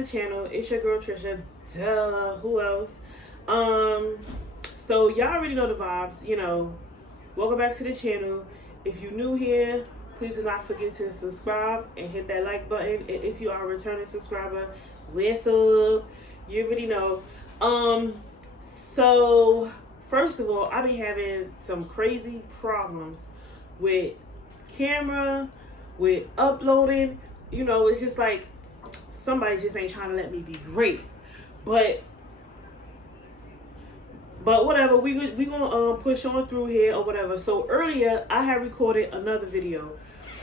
the channel. It's your girl Trisha. Duh, who else? So y'all already know the vibes, you know. Welcome back to the channel. If you're new here, please do not forget to subscribe and hit that like button. And if you are a returning subscriber, what's up? You already know. So first of all, I be having some crazy problems with camera, with uploading. You know, it's just like somebody just ain't trying to let me be great. But whatever, we gonna push on through here or whatever. So earlier I had recorded another video,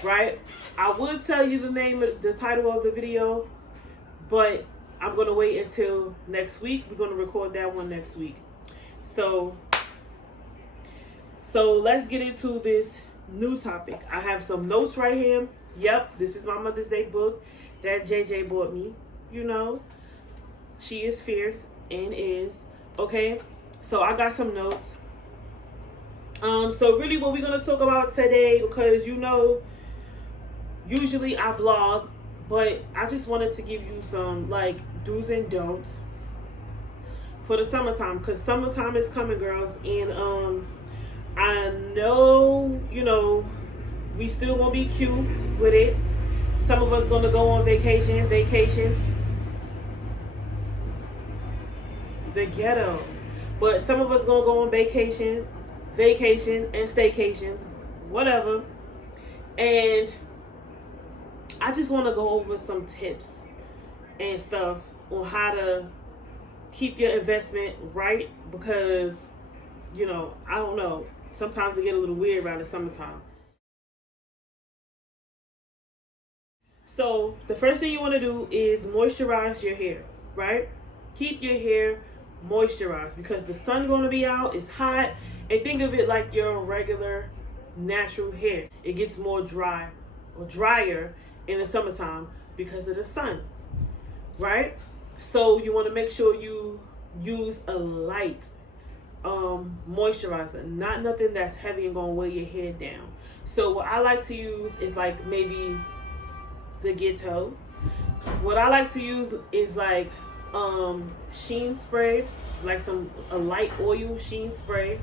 right? I would tell you the title of the video, but I'm gonna wait until next week. We're gonna record that one next week. So let's get into this new topic. I have some notes right here. Yep, this is my Mother's Day book that JJ bought me. You know, she is fierce and is okay. So I got some notes. So really what we're going to talk about today, because you know, usually I vlog, but I just wanted to give you some like do's and don'ts for the summertime, because summertime is coming, girls. And I know, you know, we still gonna be cute with it. Some of us gonna go on vacation, the ghetto. But some of us gonna go on vacation and staycations, whatever. And I just want to go over some tips and stuff on how to keep your investment right, because, you know, I don't know, sometimes it get a little weird around the summertime. So the first thing you want to do is moisturize your hair, right? Keep your hair moisturized, because the sun going to be out, it's hot, and think of it like your regular natural hair. It gets more dry or drier in the summertime because of the sun, right? So you want to make sure you use a light moisturizer, not nothing that's heavy and going to weigh your hair down. So what I like to use is like maybe the Ghetto. What I like to use is like sheen spray, like a light oil sheen spray,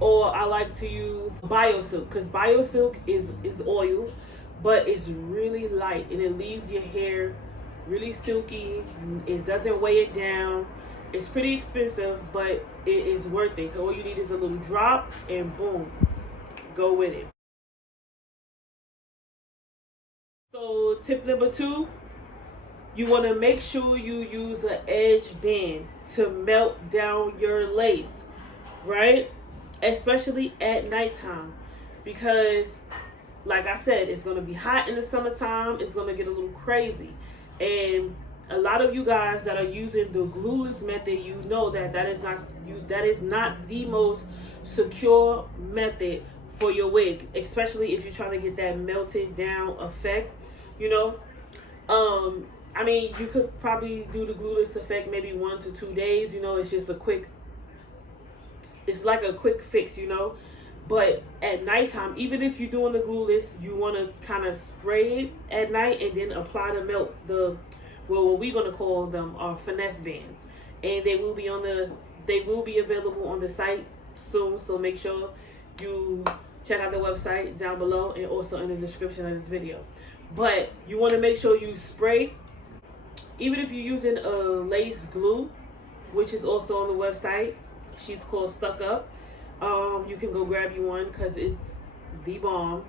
or I like to use BioSilk, because BioSilk is oil, but it's really light and it leaves your hair really silky. It doesn't weigh it down. It's pretty expensive, but it is worth it. All you need is a little drop and boom, go with it. So tip number 2, you want to make sure you use an edge band to melt down your lace, right? Especially at nighttime, because like I said, it's going to be hot in the summertime. It's going to get a little crazy. And a lot of you guys that are using the glueless method, you know that is not the most secure method for your wig, especially if you're trying to get that melted down effect, you know. I mean, you could probably do the glueless effect maybe 1 to 2 days, you know. It's just it's like a quick fix, you know. But at nighttime, even if you're doing the glueless, you want to kind of spray it at night and then apply what we're going to call them are finesse bands. And they will be available on the site soon, so make sure you check out the website down below and also in the description of this video. But you want to make sure you spray, even if you're using a lace glue, which is also on the website. She's called Stuck Up. You can go grab you one because it's the bomb.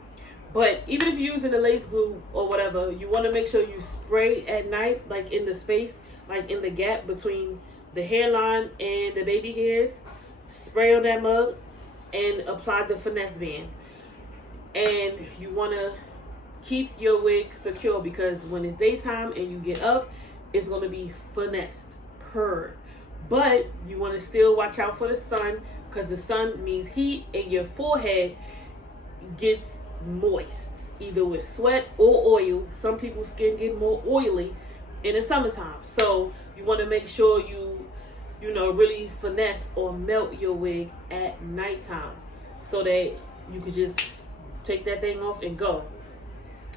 But even if you're using the lace glue or whatever, you want to make sure you spray at night, like in the space, like in the gap between the hairline and the baby hairs. Spray on that mug and apply the finesse band. And you want to keep your wig secure, because when it's daytime and you get up, it's going to be finessed, purred. But you want to still watch out for the sun, because the sun means heat and your forehead gets moist, either with sweat or oil. Some people's skin get more oily in the summertime. So you want to make sure you really finesse or melt your wig at nighttime, so that you could just take that thing off and go.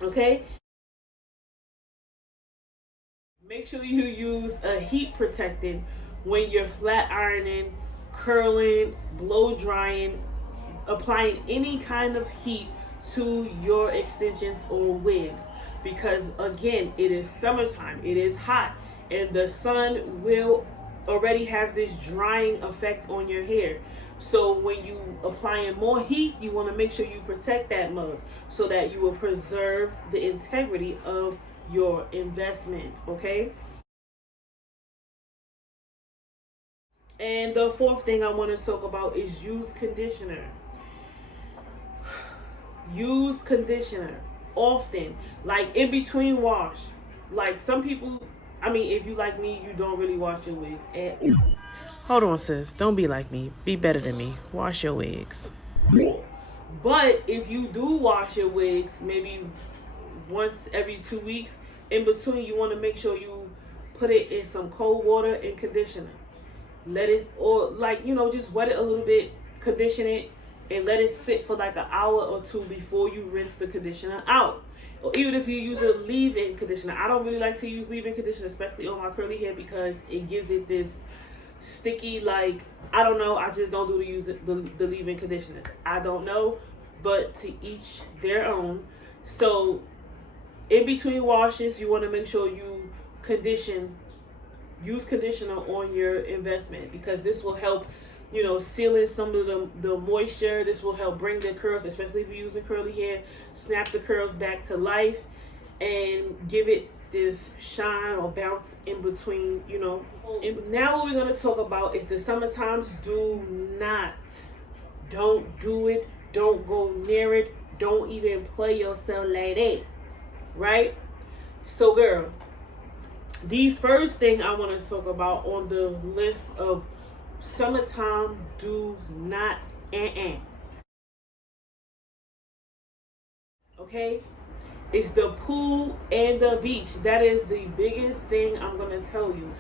Okay? Make sure you use a heat protectant when you're flat ironing, curling, blow drying, applying any kind of heat to your extensions or wigs, because again, it is summertime, it is hot, and the sun will already have this drying effect on your hair. So when you applying more heat, you want to make sure you protect that mug so that you will preserve the integrity of your investment. Okay. And the fourth thing I want to talk about is use conditioner. Use conditioner often, like in between wash. Like some people, I mean, if you like me, you don't really wash your wigs at all. Hold on, sis. Don't be like me. Be better than me. Wash your wigs. But if you do wash your wigs, maybe once every 2 weeks, in between, you want to make sure you put it in some cold water and conditioner. Let it, or like, just wet it a little bit, condition it, and let it sit for like an hour or two before you rinse the conditioner out. Or even if you use a leave-in conditioner. I don't really like to use leave-in conditioner, especially on my curly hair, because it gives it this sticky, like, I don't know, I just don't do the leave-in conditioners. I don't know, but to each their own. So in between washes, you want to make sure you use conditioner on your investment, because this will help, seal in some of the moisture. This will help bring the curls, especially if you're using curly hair, snap the curls back to life and give it this shine or bounce in between, And now what we're going to talk about is the summertimes. Don't do it. Don't go near it. Don't even play yourself like that. Right? So, girl, the first thing I want to talk about on the list of summertime do not okay, it's the pool and the beach. That is the biggest thing I'm going to tell you.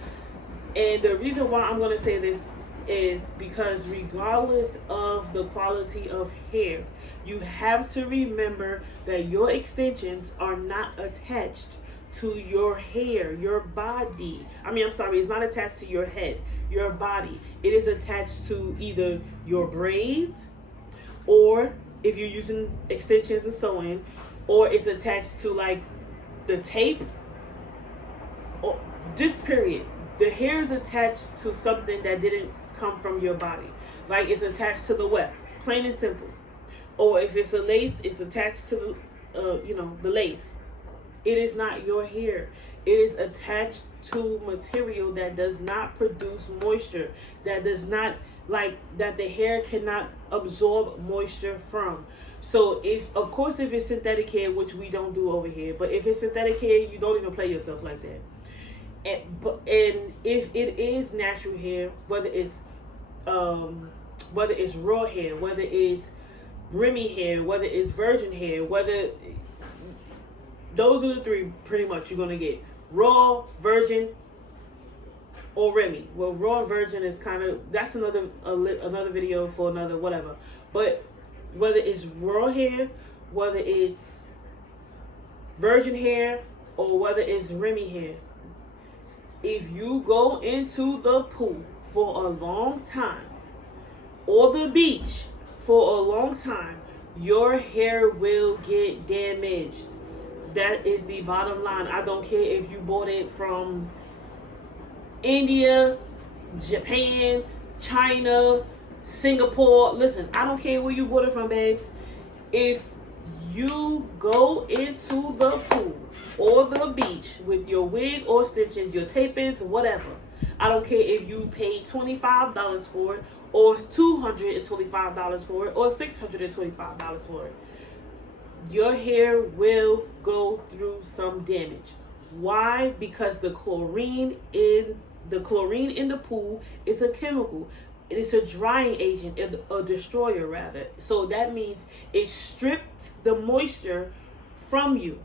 And the reason why I'm going to say this is because regardless of the quality of hair, you have to remember that your extensions are not attached to your hair, your body. It's not attached to your head, your body. It is attached to either your braids, or if you're using extensions and sewing, or it's attached to like the tape, or just period. The hair is attached to something that didn't come from your body. Like it's attached to the weft, plain and simple. Or if it's a lace, it's attached to the lace. It is not your hair. It is attached to material that does not produce moisture, that does not, that the hair cannot absorb moisture from. So if it's synthetic hair, which we don't do over here, but if it's synthetic hair, you don't even play yourself like that. And if it is natural hair, whether it's raw hair, whether it's Remy hair, whether it's virgin hair, those are the three pretty much you're going to get. Raw, virgin, or Remy. Well, raw and virgin is that's another video for another whatever. But whether it's raw hair, whether it's virgin hair, or whether it's Remy hair, if you go into the pool for a long time, or the beach for a long time, your hair will get damaged. That is the bottom line. I don't care if you bought it from India, Japan, China, Singapore. Listen, I don't care where you bought it from, babes. If you go into the pool or the beach with your wig or stitches, your tape-ins, whatever, I don't care if you paid $25 for it, or $225 for it, or $625 for it. Your hair will go through some damage. Why? Because the chlorine in the pool is a chemical. It is a drying agent, a destroyer rather. So that means it strips the moisture from you.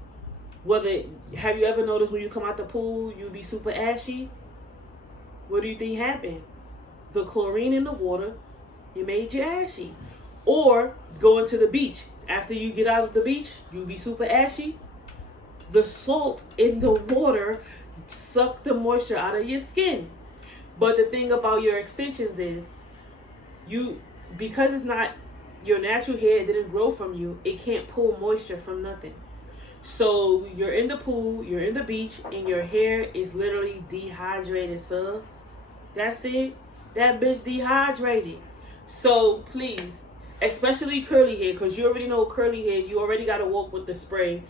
Have you ever noticed when you come out the pool, you be super ashy? What do you think happened? The chlorine in the water, it made you ashy. Or going to the beach. After you get out of the beach, you be super ashy. The salt in the water suck the moisture out of your skin. But the thing about your extensions is, because it's not your natural hair, it didn't grow from you, it can't pull moisture from nothing. So you're in the pool, you're in the beach, and your hair is literally dehydrated, sir. That's it. That bitch dehydrated. So please, especially curly hair, because you already know curly hair, you already got to walk with the spray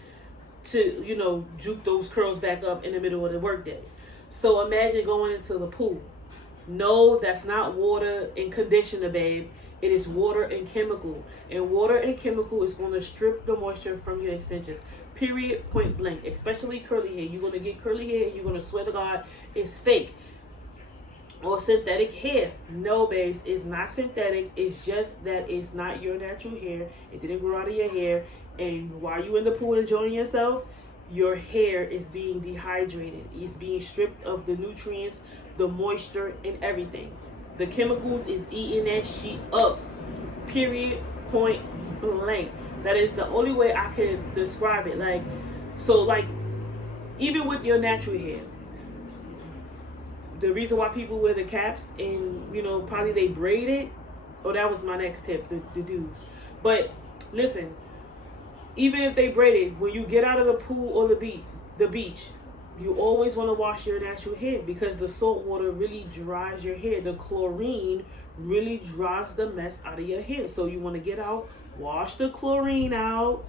to, juke those curls back up in the middle of the workday. So imagine going into the pool. No, that's not water and conditioner, babe. It is water and chemical. And water and chemical is going to strip the moisture from your extensions. Period, point blank. Especially curly hair. You're going to get curly hair, you're going to swear to God it's fake. Or synthetic hair. No, babes, it's not synthetic. It's just that it's not your natural hair. It didn't grow out of your hair. And while you're in the pool enjoying yourself, your hair is being dehydrated. It's being stripped of the nutrients, the moisture, and everything. The chemicals is eating that shit up. Period, point blank. That is the only way I can describe it. Even with your natural hair, the reason why people wear the caps and, probably they braid it. Oh, that was my next tip, the dudes. But listen, even if they braid it, when you get out of the pool or the beach, you always want to wash your natural hair because the salt water really dries your hair. The chlorine really dries the mess out of your hair. So you want to get out, wash the chlorine out,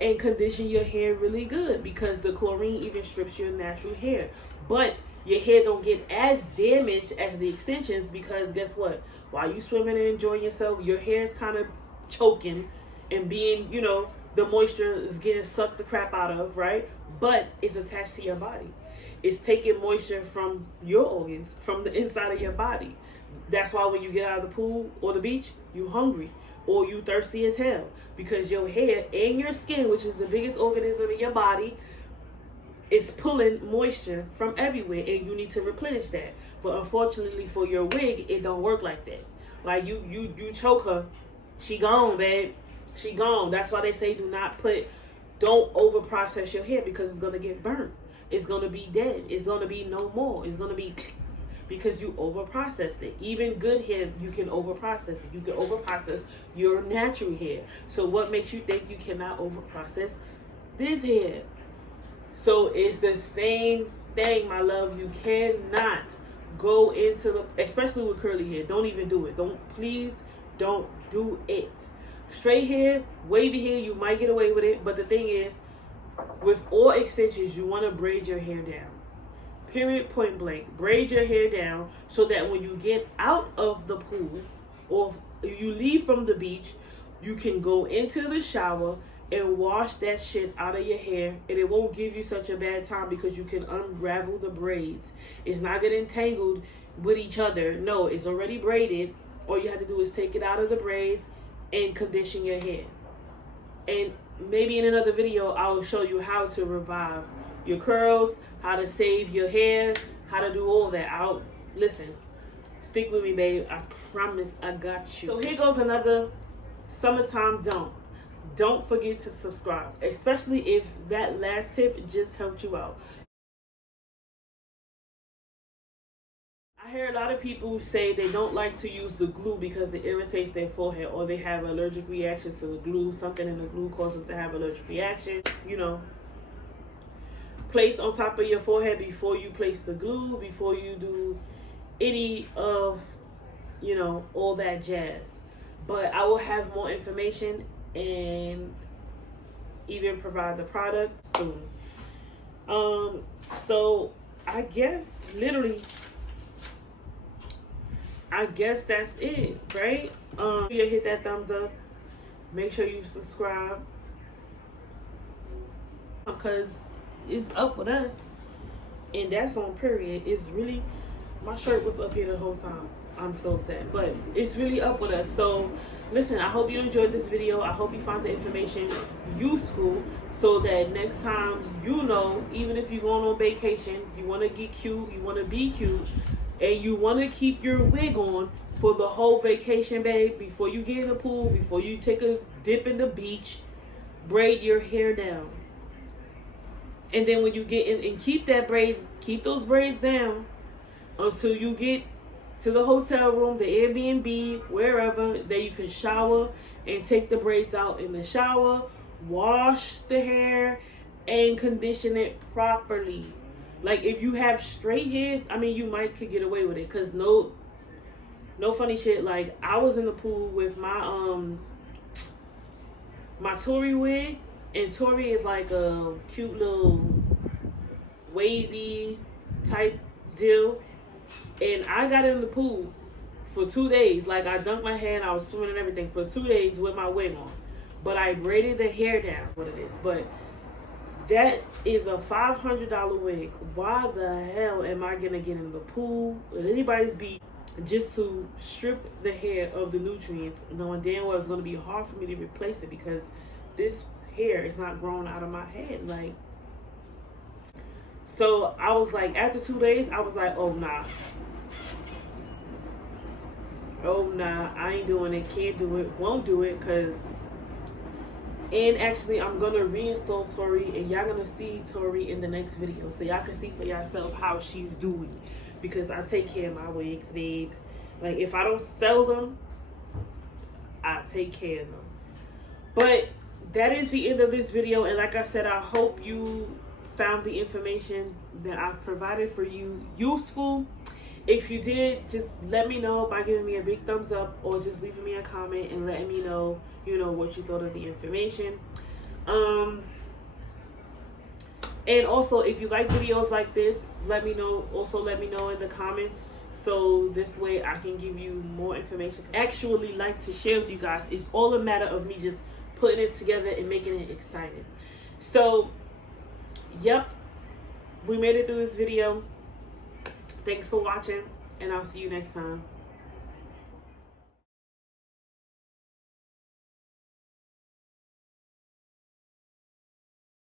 and condition your hair really good because the chlorine even strips your natural hair. But your hair don't get as damaged as the extensions because guess what? While you swimming and enjoying yourself, your hair is kind of choking and being, the moisture is getting sucked the crap out of, right? But it's attached to your body. It's taking moisture from your organs, from the inside of your body. That's why when you get out of the pool or the beach, you hungry or you thirsty as hell because your hair and your skin, which is the biggest organism in your body, is pulling moisture from everywhere and you need to replenish that. But unfortunately for your wig, it don't work like that. Like you choke her, she gone, babe. She gone. That's why they say don't over process your hair because it's gonna get burnt. It's gonna be dead. It's gonna be no more. It's gonna be because you over processed it. Even good hair, you can over process it. You can over process your natural hair. So what makes you think you cannot over process this hair? So it's the same thing, my love. You cannot go into especially with curly hair. Don't even do it. Please don't do it. Straight hair, wavy hair, you might get away with it. But the thing is, with all extensions, you want to braid your hair down. Period, point blank. Braid your hair down so that when you get out of the pool or you leave from the beach, you can go into the shower and wash that shit out of your hair, and it won't give you such a bad time because you can unravel the braids. It's not getting entangled with each other. No, it's already braided. All you have to do is take it out of the braids and condition your hair. And maybe in another video, I will show you how to revive your curls, how to save your hair, how to do all that. Listen, stick with me, babe. I promise I got you. So here goes another summertime don't. Don't forget to subscribe, especially if that last tip just helped you out. I hear a lot of people say they don't like to use the glue because it irritates their forehead or they have allergic reactions to the glue. Something in the glue causes them to have allergic reaction. Place on top of your forehead before you place the glue, before you do any of, all that jazz. But I will have more information and even provide the product soon. So I guess that's it, right? You hit that thumbs up. Make sure you subscribe because it's up with us, and that's on period. It's really, my shirt was up here the whole time. I'm so sad, but it's really up with us. So listen, I hope you enjoyed this video. I hope you found the information useful so that next time, even if you're going on vacation, you want to get cute, you want to be cute, and you want to keep your wig on for the whole vacation, babe. Before you get in the pool, before you take a dip in the beach, braid your hair down. And then when you get in and keep that braid Keep those braids down until you get to the hotel room, the Airbnb, wherever, that you can shower and take the braids out in the shower, wash the hair, and condition it properly. Like, if you have straight hair, I mean, you might could get away with it, because no funny shit. Like, I was in the pool with my Tory wig, and Tory is like a cute little wavy type deal, and I got in the pool for 2 days. Like, I dunked my hair and I was swimming and everything for 2 days with my wig on, but I braided the hair down. What it is, but that is a $500 wig. Why the hell am I gonna get in the pool with anybody's beat just to strip the hair of the nutrients, knowing damn well it's gonna be hard for me to replace it because this hair is not growing out of my head? Like, so I was like, after 2 days, I was like, oh nah, I ain't doing it, can't do it, won't do it, cause. And actually, I'm gonna reinstall Tori, and y'all gonna see Tori in the next video, so y'all can see for yourself how she's doing. Because I take care of my wigs, babe. Like, if I don't sell them, I take care of them. But that is the end of this video, and like I said, I hope you found the information that I've provided for you useful. If you did, just let me know by giving me a big thumbs up, or just leaving me a comment and letting me know, you know, what you thought of the information. And also, if you like videos like this, let me know. Also, let me know in the comments, so this way I can give you more information. Actually, like to share with you guys. It's all a matter of me just putting it together and making it exciting. So, yep, we made it through this video. Thanks for watching, and I'll see you next time.